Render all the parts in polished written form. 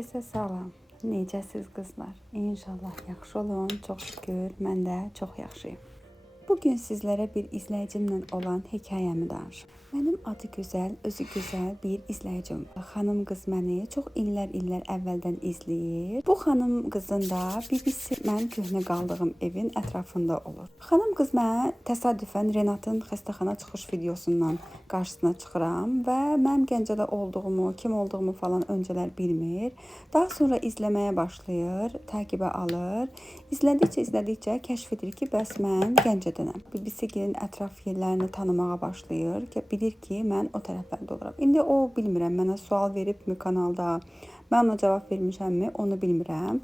Hər kəsə salam. Necəsiz qızlar? İnşallah yaxşı olun. Çox şükür, mən də çox yaxşıyım. Bugün sizlərə bir izləyicimlə olan hekayəmi danışım. Mənim adı gözəl, özü gözəl bir izləyicim var. Xanım qız məni çox illər əvvəldən izləyir. Bu xanım qızın da BBC mənim köhnə qaldığım evin ətrafında olur. Xanım qız mənə təsadüfən Renatın xəstəxana çıxış videosundan qarşısına çıxıram və mənim Gəncədə olduğumu, kim olduğumu falan öncələr bilmir. Daha sonra izləməyə başlayır, təqibə alır. İzlədikcə kəşf edir ki, bəs mən Gəncədənəm. BBC-nin ətraf yerlərini tanımağa başlayır. Bilir ki, mən o tərəflərdə oluram. İndi o bilmirəm, mənə sual veribmi kanalda, mən ona cavab vermişəmmi, onu bilmirəm.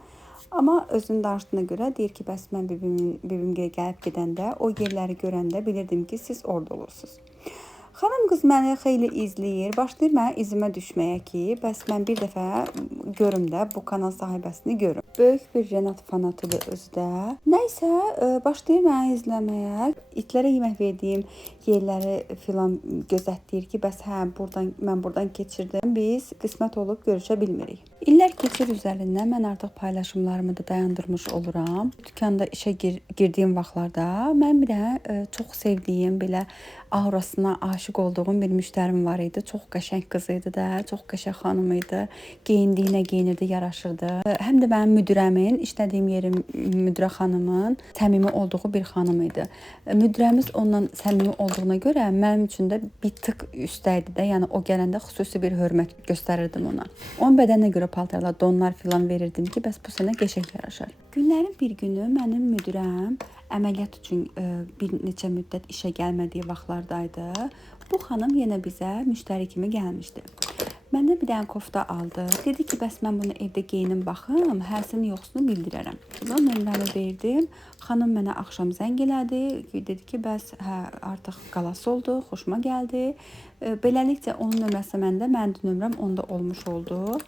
Amma özünün danışdığına görə deyir ki, bəs mən bibimgilə gəlib gedəndə, o yerləri görəndə bilirdim ki, siz orada olursunuz. Xanım qız məni xeyli izləyir, başlayır mənə izimə düşməyə ki, bəs mən bir dəfə görüm də bu kanal sahibəsini görüm. Böyük bir Renat fanatıdır özü də. Nəysə, başlayır mənə izləməyə. İtlərə yemək verdiyim yerləri filan gözətləyir ki, bəs mən buradan keçirdim. Biz qismət olub görüşə bilmirik. İllər keçir üzərindən, mən artıq paylaşımlarımı da dayandırmış oluram. Dükkanda işə girdiyim vaxtlarda mən bir də çox sevdiyim, belə aurasına aşiq olduğum bir müştərim var idi. Çox qəşəng qız idi də, çox qəşəng xanım idi. Geyindiyinə geyinirdi, yaraşırdı. Həm də mənim müdirəmin, işlədiyim yerin müdirə xanımın səmimi olduğu bir xanım idi. Müdirəmiz ondan səmimi olduğuna görə mənim üçün də bir tık üstə idi də. Yəni o gələndə xüsusi bir hörmət göstərirdim ona. Onun bədəninə görə paltarlar, donlar filan verirdim ki, bəs bu sənə qəşəng yaraşar. Günlərin bir günü mənim müdirəm əməliyyat üçün bir neçə müddət işə gəlmədiyi vaxtlardaydı. Bu xanım yenə bizə müştəri kimi gəlmişdi. Məndə bir dənə kofta aldı. Dedi ki, bəs mən bunu evdə geyinim baxım, həsini yoxsunu bildirərəm. Ben nömrəmi verdim. Xanım mənə axşam zəng elədi. Dedi ki, bəs artıq qalası oldu, xoşuma gəldi. Beləliklə onun nömrəsi məndə, mənim nömrəm onda olmuş oldu.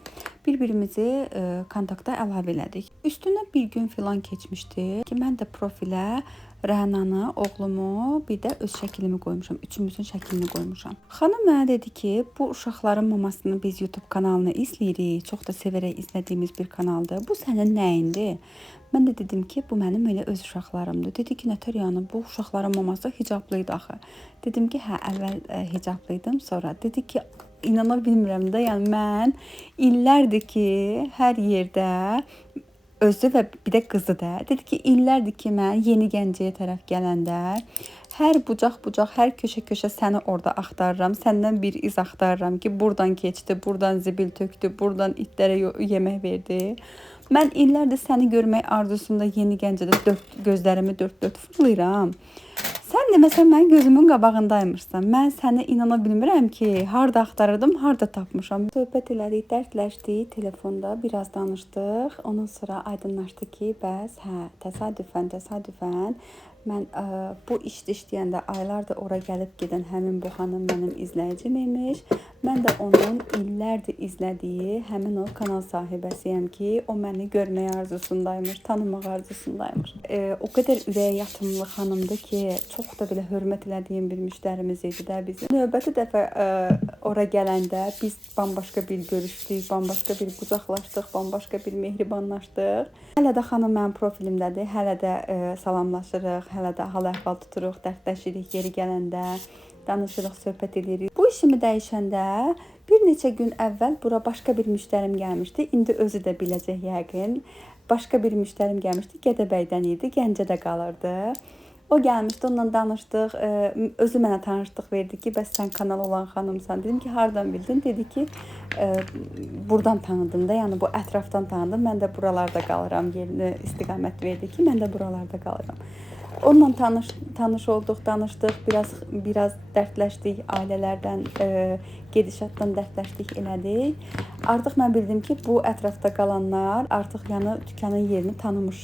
Bir-birimizi kontakta əlavə elədik. Üstünə bir gün filan keçmişdi ki, mən də profilə Rənanı, oğlumu, bir də öz şəklimi qoymuşam. Üçümüzün şəklini qoymuşam. Xanım mənə dedi ki, bu uşaqların mamasını biz YouTube kanalını izləyirik. Çox da sevərək izlədiyimiz bir kanaldır. Bu sənin nəyindir? Mən də dedim ki, bu mənim elə öz uşaqlarımdır. Dedi ki, nətər yəni bu uşaqların maması hicablıydı axı. Dedim ki, əvvəl hicablıydım, sonra. Dedi ki, inana bilmirəm də, yəni mən illərdir ki, hər yerdə özü və bir də qızı da. Dedi ki, illərdir ki, mən Yeni Gəncəyə tərəf gələndə hər bucaq, hər köşə səni orada axtarıram. Səndən bir iz axtarıram ki, buradan keçdi, buradan zibil tökdü, buradan itlərə yemək verdi. Mən illərdir səni görmək arzusunda Yeni Gəncədə gözlərimi dörd fırlayıram. Sən deməsən mən gözümün qabağındaymışsan. Mən səni inana bilmirəm ki, harda axtarırdım, harda tapmışam. Söhbət elədik, dərdləşdik, telefonda biraz danışdıq. Ondan sonra aydınlaşdı ki, bəs təsadüfən mən bu işdə işləyəndə aylardır ora gəlib gedən həmin bu xanım mənim izləyicim imiş. Mən də onun illərdir izlədiyi həmin o kanal sahibəsiyəm ki, o məni görmək arzusundaymış, tanımaq arzusundaymış. O qədər ürəyə yatımlı xanımdır ki, çox da belə hörmət elədiyim bir müştərimiz idi də bizim. Növbəti dəfə ora gələndə biz bambaşqa bir görüşdük, bambaşqa bir qucaqlaşdıq, bambaşqa bir mehribanlaşdıq. Hələ də xanım mənim profilimdədir, hələ də salamlaşırıq, hələ də hal-əhval tuturuq, dərdləşirik yeri gələndə, danışırıq, söhbət edirik. Bu işimi dəyişəndə bir neçə gün əvvəl bura başqa bir müştərim gəlmişdi. İndi özü də biləcək yəqin. Başqa bir müştərim gəlmişdi, Gədəbəydən idi, Gəncədə qalırdı. O gəlmişdi, onunla danışdıq, özü mənə tanışlıq verdi ki, bəs sən kanal olan xanımsan. Dedim ki, hardan bildin? Dedi ki, buradan tanıdım da, yəni bu ətrafdan tanıdım. Mən də buralarda qalıram, yerini istiqamət verdi ki, mən də buralarda qalıram. Onunla tanış olduq, danışdıq, biraz dərdləşdik, ailələrdən, gedişatdan dərdləşdik, elədik. Artıq mən bildim ki, bu ətrafda qalanlar artıq yəni dükkanın yerini tanımış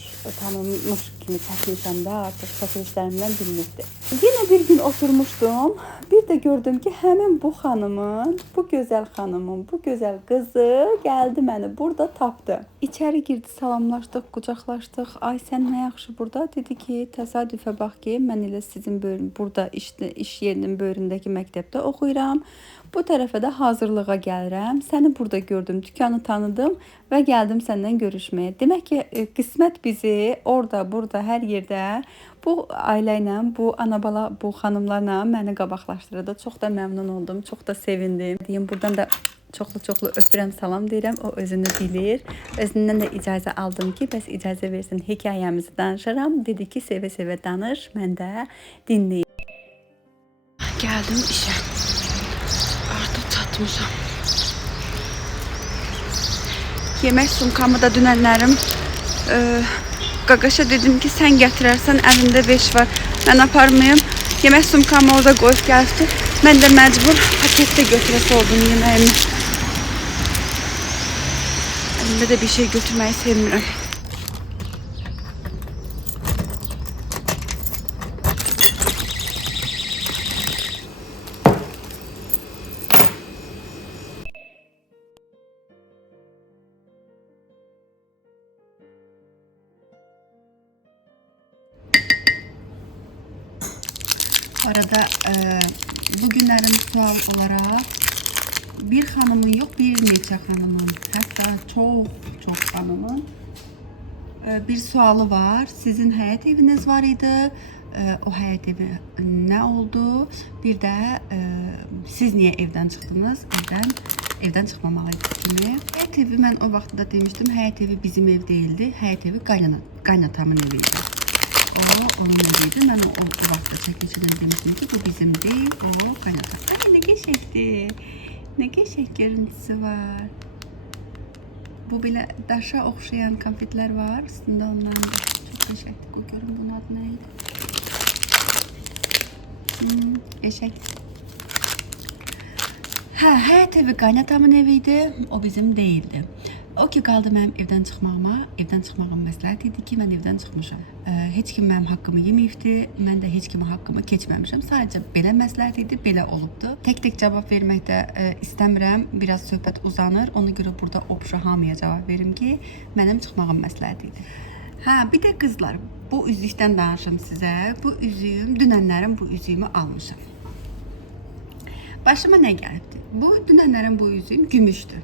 kimi çəkmişəm də, artıq çəkilişlərimdən bilinirdi. Yenə bir gün oturmuşdum, bir də gördüm ki, həmin bu xanımın, bu gözəl xanımın, bu gözəl qızı gəldi məni burada tapdı. İçəri girdi, salamlaşdıq, qucaqlaşdıq. Ay sən nə yaxşı burada? Dedi ki, təsadüfə bax ki, mən elə sizin burada iş yerinin böyründəki məktəbdə oxuyuram. Bu tərəfə də hazırlığa gəlirəm. Səni burada gördüm, dükkanı tanıdım və gəldim səndən görüşməyə. Demək ki, qismət bizi orada, burada, hər yerdə bu ailə ilə, bu ana-bala, bu xanımlarla məni qabaqlaşdırdı. Çox da məmnun oldum, çox da sevindim. Deyim, buradan da çoxlu öpürəm, salam deyirəm. O özünü bilir. Özündən də icazə aldım ki, bəs icazə versin hekayəmizi danışaram. Dedi ki, sevə-sevə danış, mən də dinləyim. Gəldim işə. Artıq çatmışam. Yemək sumkamı da dünənlərim Qaqaşa dedim ki, sən gətirərsən, əlində 5 var. Mən aparmayım. Yemək sumkamı orada qoyub gəldi. Mən də məcbur paketdə götürəsi oldum yeməyimi. Elimdə də bir şey götürməyi sevmirəm. Bu arada bugünlerin sual olarak bir hanımın yok, bir neçə hanımın, hatta çok hanımın bir sualı var. Sizin həyat eviniz var idi. O həyat evi ne oldu? Bir de siz niye evden çıktınız? Evden çıkmamalıydı kimi. Həyat evi, mən o vaxtda demiştim, həyat evi bizim ev değildi. Həyat evi qaynatamın eviydi. O onun eviydi. Ben o vaxtda çəkilişindən demiştim ki, bu bizim değil, o qaynatam. Ay, ne geçəkdir. Ne geçək görüntüsü var. Bu belə daşa oxşayan konfetler var. Üstünde ondan da çok geçəkdir. Görün bunun adı neydi? Geçək. Həyat evi qaynatamın eviydi. O bizim değildi. O ki qaldı mənim evdən çıxmağıma. Evdən çıxmağım məsləhət idi ki, mən evdən çıxmışam. Heç kim mənim haqqımı yeməyibdi. Mən də heç kimə haqqımı keçməmişəm. Sadəcə belə məsləhət idi, belə olubdu. Tək-tək cavab verməkdə istəmirəm. Biraz söhbət uzanır. Ona görə burada obşa hamıya cavab verim ki, mənim çıxmağım məsləhət idi. Bir də qızlar, bu üzükdən danışım sizə. Bu üzüyüm, dünənlərin bu üzüyümü almışam. Başıma nə gəlibdi? Bu dünənlərin bu üzüyüm gümüşdü.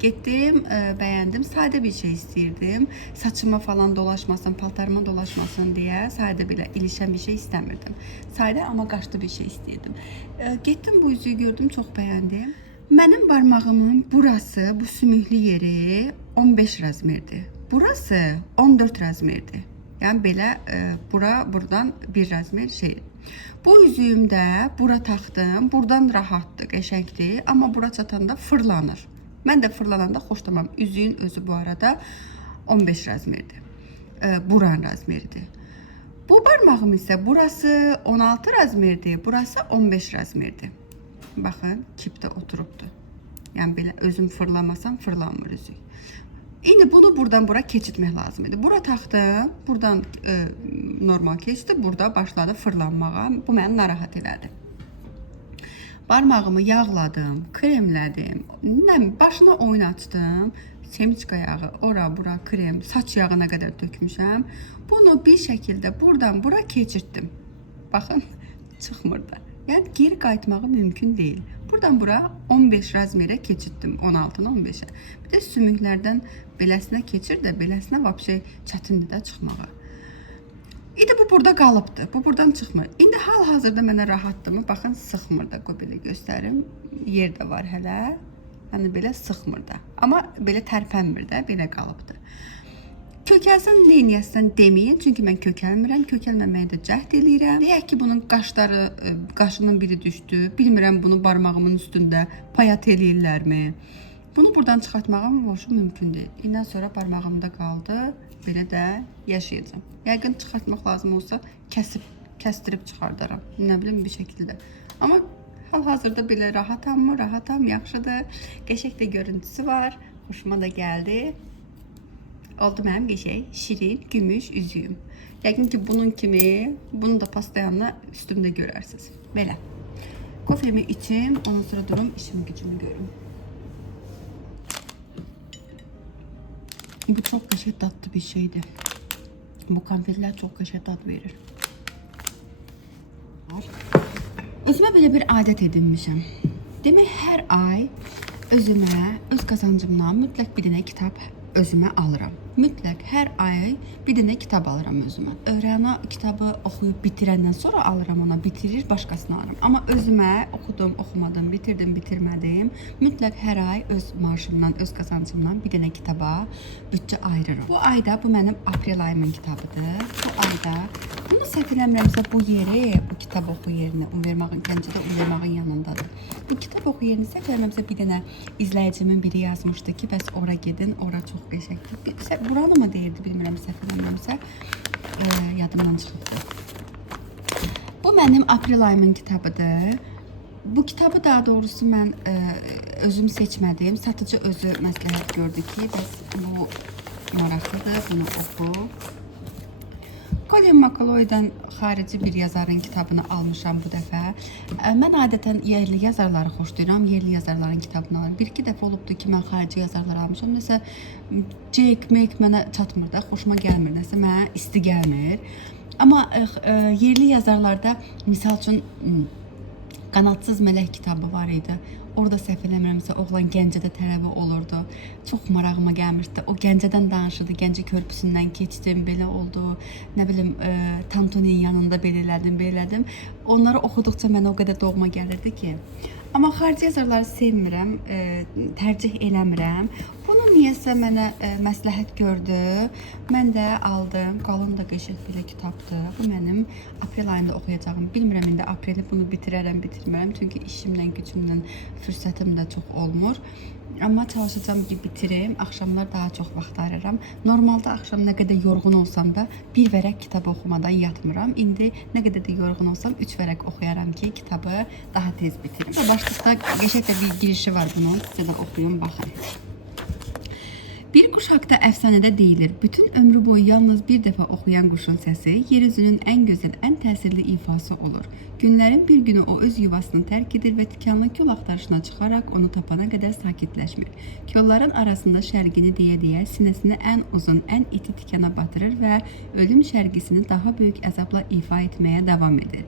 Gittim, beğendim. Sade bir şey istirdim. Saçıma falan dolaşmasın, paltarıma dolaşmasın diye sade bile ilişen bir şey istemirdim. Sade ama kaşlı bir şey istirdim. Gittim, bu yüzüğü gördüm, çok beğendim. Benim parmağımın burası, bu sümüklü yeri 15 razmerdi. Burası 14 razmerdi. Yani böyle buradan bir razmer şey. Bu yüzüğümdə bura taxdım. Buradan rahatdı, qəşəngdir. Amma bura çatanda fırlanır. Mən də fırlananda xoşlamam. Üzüyün özü bu arada 15 razmerdi. Buran razmerdi. Bu parmağım isə burası 16 razmerdi. Burası 15 razmerdi. Baxın, kipdə oturubdu. Yəni belə özüm fırlamasam fırlanmır üzük. İndi bunu buradan bura keçirtmək lazım idi. Bura taxdım. Buradan normal keçdi. Burada başladı fırlanmağa. Bu məni narahat elədi. Parmağımı yağladım, kremlədim, başına oynattım, semiçka yağı, ora bura krem, saç yağına qədər dökmüşəm. Bunu bir şəkildə buradan bura keçirtdim. Baxın, çıxmırdı. Yəni geri qayıtmağı mümkün değil. Buradan bura 15 razmerə keçirtdim, 16-nı 15-ə. Bir də sümüklərdən beləsinə keçir də, beləsinə vəbşə çətindir də çıxmağı. İndi bu burada qalıbdı. Bu buradan çıxmır. İndi hal-hazırda mənə rahatdırmı? Baxın, sıxmır da. Qoy belə göstərim. Yer də var hələ. Yəni belə sıxmır da. Amma belə tərpənmir də, belə qalıbdı. Kökəlsən neyniyəsən deməyin. Çünki mən kökəlmirəm. Kökəlməməyə də cəhd eləyirəm. Deyək ki, bunun qaşının biri düşdü. Bilmirəm, bunu barmağımın üstündə payat eləyirlərmi? Bunu buradan çıxartmağım hoşum mümkün deyil. İndən sonra barmağımda qaldı. Belə də yaşayacağım. Yəqin çıxartmaq lazım olsa kəstirib çıxardaram. Nə bilim bir şəkildə. Amma hal-hazırda belə rahatam mı? Rahatam, yaxşıdır. Qəşəng də görüntüsü var. Hoşuma da gəldi. Oldu mənim qəşəng, şirin, gümüş üzüyüm. Yəqin ki bunun kimi, bunu da pastayanla üstümdə görərsiniz. Belə. Kofemi içim, ondan sonra durum, işimi gücümü görüm. Bu çok qəşəng tatlı bir şeydi. Bu konfetler çok qəşəng tat verir. Özümə belə bir adət edinmişəm. Demək hər ay özümə, öz qazancımdan mütləq bir dənə kitab özümə alıram. Mütləq hər ay bir dənə kitab alıram özümə. Rəna kitabı oxuyub bitirəndən sonra alıram ona, bitirir, başqasına alıram. Amma özümə oxudum, oxumadım, bitirdim, bitirmədim. Mütləq hər ay öz maaşımdan, öz qazancımdan bir dənə kitaba büdcə ayırıram. Bu ayda bu mənim aprel ayımın kitabıdır. Bu ayda bunu səhv eləmirəmsə bu yeri, bu kitab oxu yerini Univermağın Gəncədə Univermağın yanındadır. Bu kitab oxu yerini səhv eləmirəmsə bir dənə izləyicimin biri yazmışdı ki, bəs ora gedin, ora çox qəşəngdir. Buranı mı deyirdi, bilmirəm, səhv eləmirəmsə, yadımdan çıxıbdı. Bu mənim aprel ayımın kitabıdır. Bu kitabı daha doğrusu mən özüm seçmədim. Satıcı özü məsləhət gördü ki, bəs bu maraqlıdır, bunu oxu. Colin McCloy'dan xarici bir yazarın kitabını almışam bu dəfə. Mən adətən yerli yazarları xoşlayıram, yerli yazarların kitabını alıram. Bir-iki dəfə olubdu ki, mən xarici yazarlar almışam. Nəsə Jake Make mənə çatmır da, xoşuma gəlmir, nəsə mənə isti gəlmir. Amma yerli yazarlarda misal üçün Qanadsız Mələk kitabı var idi. Orada səhv eləmirəmsə oğlan Gəncədə tələbə olurdu. Çox marağıma gəlmişdi. O Gəncədən danışırdı. Gəncə körpüsündən keçdim, belə oldu. Nə bilim, Tantoninin yanında belə elədim. Onları oxuduqca mənə o qədər doğma gəlirdi ki. Amma xarici yazarları sevmirəm, tərcih eləmirəm. Bunu niyəsə mənə məsləhət gördü. Mən də aldım. Qalın da qəşəng belə kitabdır. Bu mənim aprel ayında oxuyacağım. Bilmirəm indi apreli bunu bitirərəm, bitirmərəm. Çünki işimlə, gücümlə fürsətim də çox olmur. Amma çalışacağım ki, bitirim. Axşamlar daha çox vaxt ayırıram. Normalda axşam nə qədər yorğun olsam da bir vərəq kitab oxumadan yatmıram. İndi nə qədər də yorğun olsam 3 vərəq oxuyaram ki, kitabı daha tez bitirim. Və başlıqda qəşəng də bir girişi var bunun. Sizə də oxuyun, baxın. Bir quş haqda əfsanədə deyilir, bütün ömrü boyu yalnız bir dəfə oxuyan quşun səsi yer üzünün ən gözəl, ən təsirli ifası olur. Günlərin bir günü o öz yuvasını tərk edir və tikanlı kol axtarışına çıxaraq onu tapana qədər sakitləşmir. Kolların arasında şərqini deyə-deyə sinəsini ən uzun, ən iti tikana batırır və ölüm şərqisini daha böyük əzabla ifa etməyə davam edir.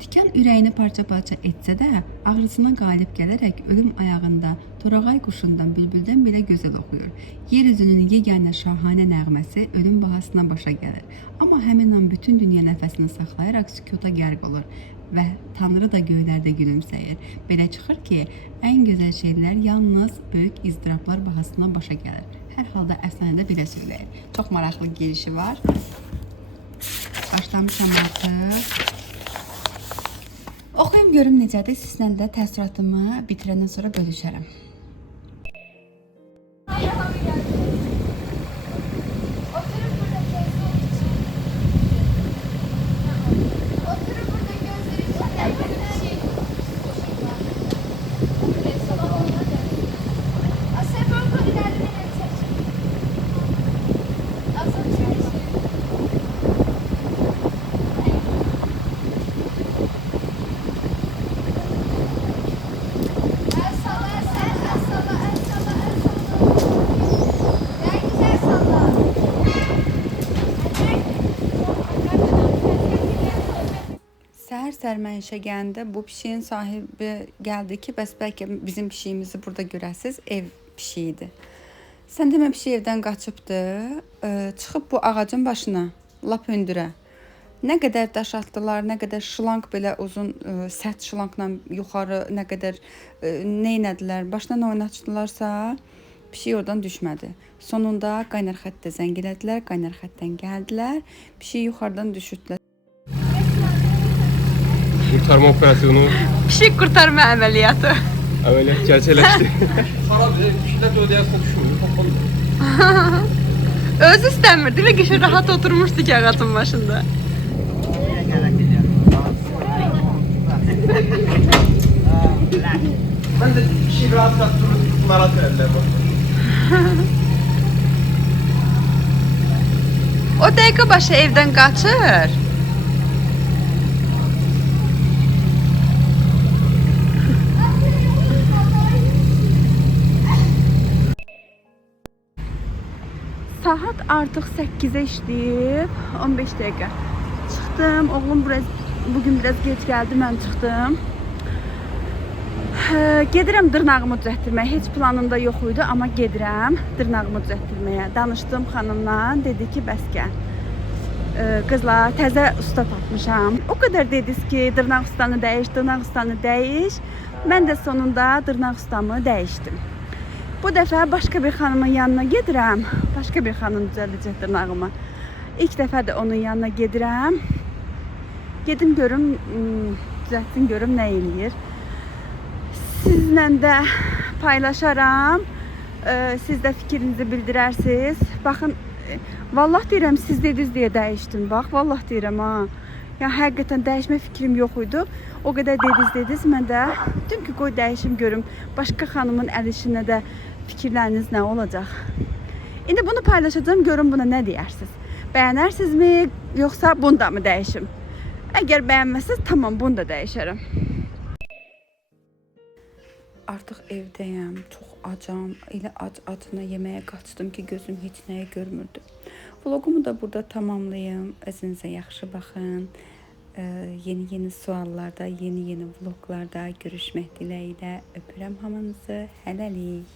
Tikan ürəyini parça-parça etsə də, ağrısına qalib gələrək ölüm ayağında torağay quşundan, bülbüldən belə gözəl oxuyur. Yer üzünün yeganə şahanə nəğməsi ölüm bahasına başa gəlir. Amma həmin an bütün dünya nəfəsini saxlayaraq sükuta qərq olur və Tanrı da göylərdə gülümsəyir. Belə çıxır ki, ən gözəl şeylər yalnız böyük izdirablar bahasına başa gəlir. Hər halda əfsanədə belə söyləyir. Çox maraqlı girişi var. Başlamışam artıq. Oxuyum görüm necədir, sizlə də təəssüratımı bitirəndən sonra bölüşərəm. Səhər mən işə gələndə bu pişiyin sahibi gəldi ki, bəs bəlkə bizim pişiyimizi burada görəsiz, ev pişiyidir. Sən demə pişik evdən qaçıbdı, çıxıb bu ağacın başına, lap hündürə. Nə qədər daş atdılar, nə qədər şlanq belə uzun, sərt şlanqla yuxarı, nə qədər neynədilər, başına nə oynatdılarsa, pişik oradan düşmədi. Sonunda qaynar xəttə zəng elədilər, qaynar xəttdən gəldilər, pişik yuxarıdan düşürdülər. Kurtarma operasyonu. Pişik kurtarma əməliyyatı. Əməliyyat gerçəkləşdi. Sana bir şiddet ödəyəsinə düşmür. Öz istəmirdi və qəşəng rahat oturmuşdu ki ağacın başında. Ben de kişi rahat durur, narat verirler bak. O dəqiqə başı evdən qaçır. Saat artıq 8'e işləyib, 15 dəqiqə. Çıxdım, oğlum bugün biraz geç gəldi, mən çıxdım. Gedirəm dırnağımı düzəltdirməyə. Heç planında yox idi, amma gedirəm dırnağımı düzəltdirməyə. Danışdım xanımla, dedi ki, bəs gəl. Qızlar, təzə usta tapmışam. O qədər dediniz ki, dırnaq ustanı dəyiş, dırnaq ustanı dəyiş. Mən də sonunda dırnaq ustamı dəyişdim. Bu dəfə başqa bir xanımın yanına gedirəm. Başqa bir xanım düzəldəcək dırnağımı. İlk dəfə də onun yanına gedirəm. Gedim görüm, düzəltsin görüm nə eləyir. Sizlə də paylaşaram. Siz də fikrinizi bildirərsiniz. Baxın, vallahi deyirəm, siz dediniz deyə dəyişdim. Bax, vallahi deyirəm ha. Ya həqiqətən dəyişmə fikrim yox idi. O qədər dediniz, mən də dedim ki, qoy dəyişim görüm. Başqa xanımın əl işinə də fikirləriniz nə olacaq? İndi bunu paylaşacağım, görün buna nə deyərsiniz? Bəyənərsinizmi, yoxsa bunu da mı dəyişim? Əgər bəyənməsiniz, tamam, bunu da dəyişərəm. Artıq evdəyəm, çox acam. Elə acına yeməyə qaçdım ki, gözüm heç nəyi görmürdü. Vlogumu da burada tamamlayım. Özünüzə yaxşı baxın. Yeni suallarda, yeni vloglarda görüşmək diləyilə. Öpürəm hamınızı. Hələlik.